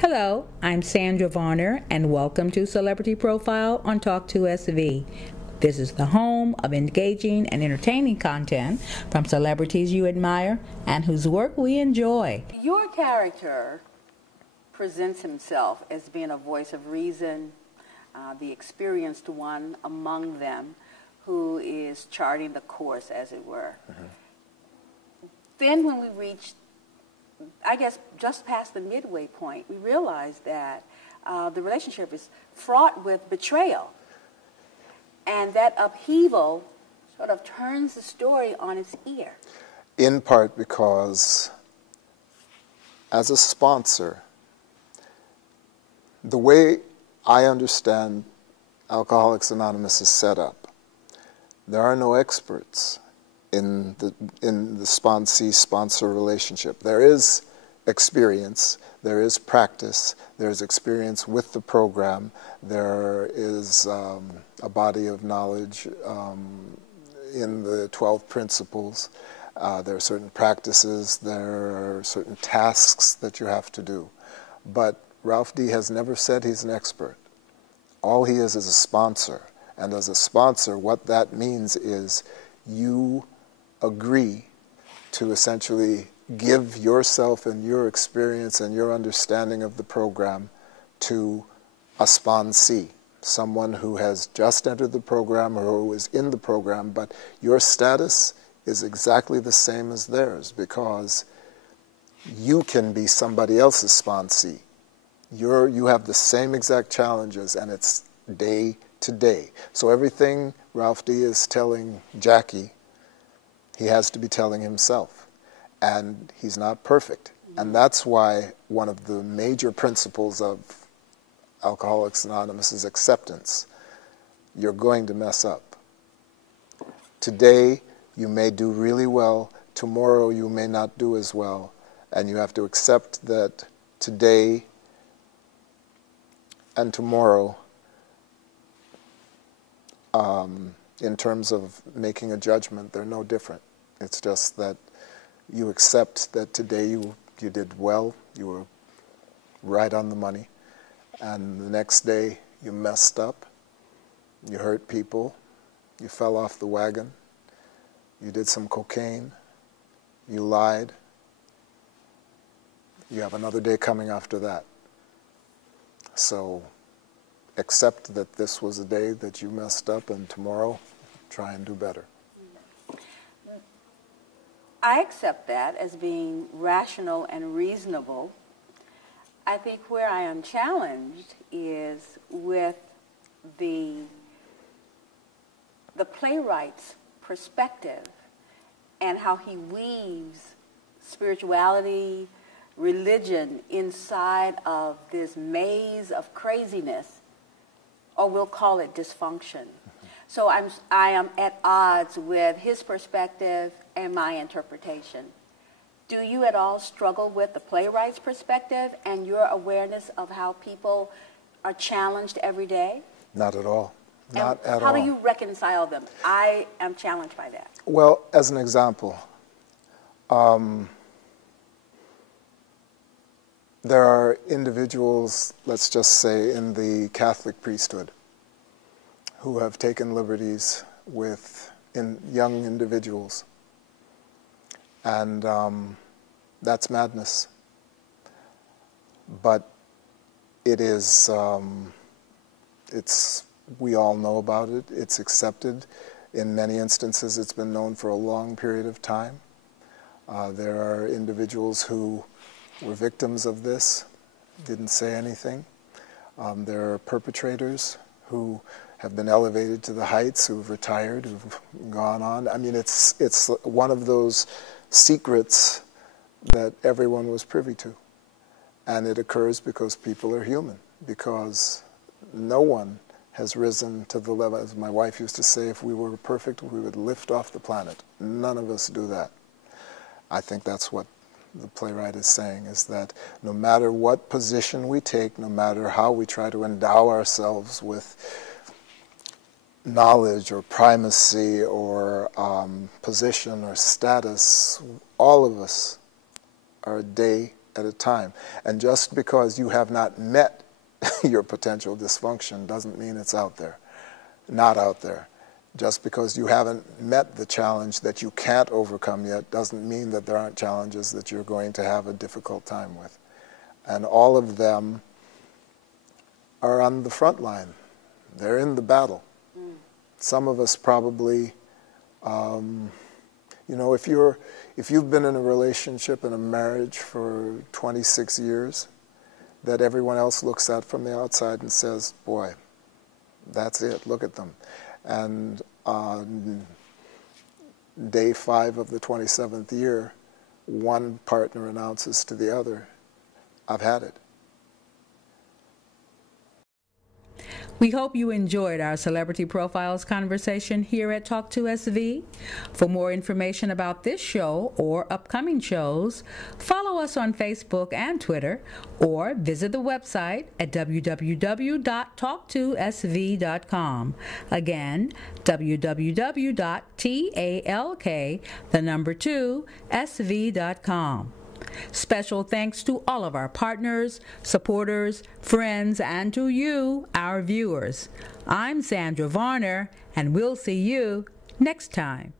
Hello, I'm Sandra Varner, and welcome to Celebrity Profile on Talk2SV. This is the home of engaging and entertaining content from celebrities you admire and whose work we enjoy. Your character presents himself as being a voice of reason, the experienced one among them who is charting the course, as it were. Then when we reach, I guess, just past the midway point, we realize that the relationship is fraught with betrayal. And that upheaval sort of turns the story on its ear. In part because, as a sponsor, the way I understand Alcoholics Anonymous is set up, there are no experts in the sponsee-sponsor relationship. There is experience, there is practice, there is experience with the program, there is a body of knowledge in the 12 principles. There are certain practices, there are certain tasks that you have to do. But Ralph D. has never said he's an expert. All he is a sponsor. And as a sponsor, what that means is you agree to essentially give yourself and your experience and your understanding of the program to a sponsee, someone who has just entered the program or who is in the program, but your status is exactly the same as theirs because you can be somebody else's sponsee. You have the same exact challenges, and it's day to day. So everything Ralph D. is telling Jackie, he has to be telling himself. And he's not perfect. And that's why one of the major principles of Alcoholics Anonymous is acceptance. You're going to mess up. Today, you may do really well. Tomorrow, you may not do as well. And you have to accept that today and tomorrow, in terms of making a judgment, they're no different. It's just that you accept that today you did well, you were right on the money, and the next day you messed up, you hurt people, you fell off the wagon, you did some cocaine, you lied, you have another day coming after that. So accept that this was a day that you messed up, and tomorrow try and do better. I accept that as being rational and reasonable. I think where I am challenged is with the playwright's perspective and how he weaves spirituality, religion inside of this maze of craziness, or we'll call it dysfunction. So I am at odds with his perspective and my interpretation. Do you at all struggle with the playwright's perspective and your awareness of how people are challenged every day? Not at all. Not at all. How do you reconcile them? I am challenged by that. Well, as an example, there are individuals, let's just say in the Catholic priesthood, who have taken liberties with young individuals. And that's madness. But it is, we all know about it, it's accepted. In many instances, it's been known for a long period of time. There are individuals who were victims of this, didn't say anything. There are perpetrators who have been elevated to the heights, who've retired, who've gone on. I mean, it's one of those secrets that everyone was privy to. And it occurs because people are human, because no one has risen to the level, as my wife used to say, if we were perfect, we would lift off the planet. None of us do that. I think that's what the playwright is saying, is that no matter what position we take, no matter how we try to endow ourselves with knowledge or primacy or position or status, all of us are a day at a time. And just because you have not met your potential dysfunction doesn't mean it's out there, not out there. Just because you haven't met the challenge that you can't overcome yet doesn't mean that there aren't challenges that you're going to have a difficult time with. And all of them are on the front line. They're in the battle. Some of us probably, you know, if you've been in a relationship, in a marriage for 26 years, that everyone else looks at from the outside and says, boy, that's it, look at them. And on day 5 of the 27th year, one partner announces to the other, I've had it. We hope you enjoyed our Celebrity Profiles conversation here at Talk2SV. For more information about this show or upcoming shows, follow us on Facebook and Twitter, or visit the website at www.talk2sv.com. Again, www.talk2sv.com. Special thanks to all of our partners, supporters, friends, and to you, our viewers. I'm Sandra Varner, and we'll see you next time.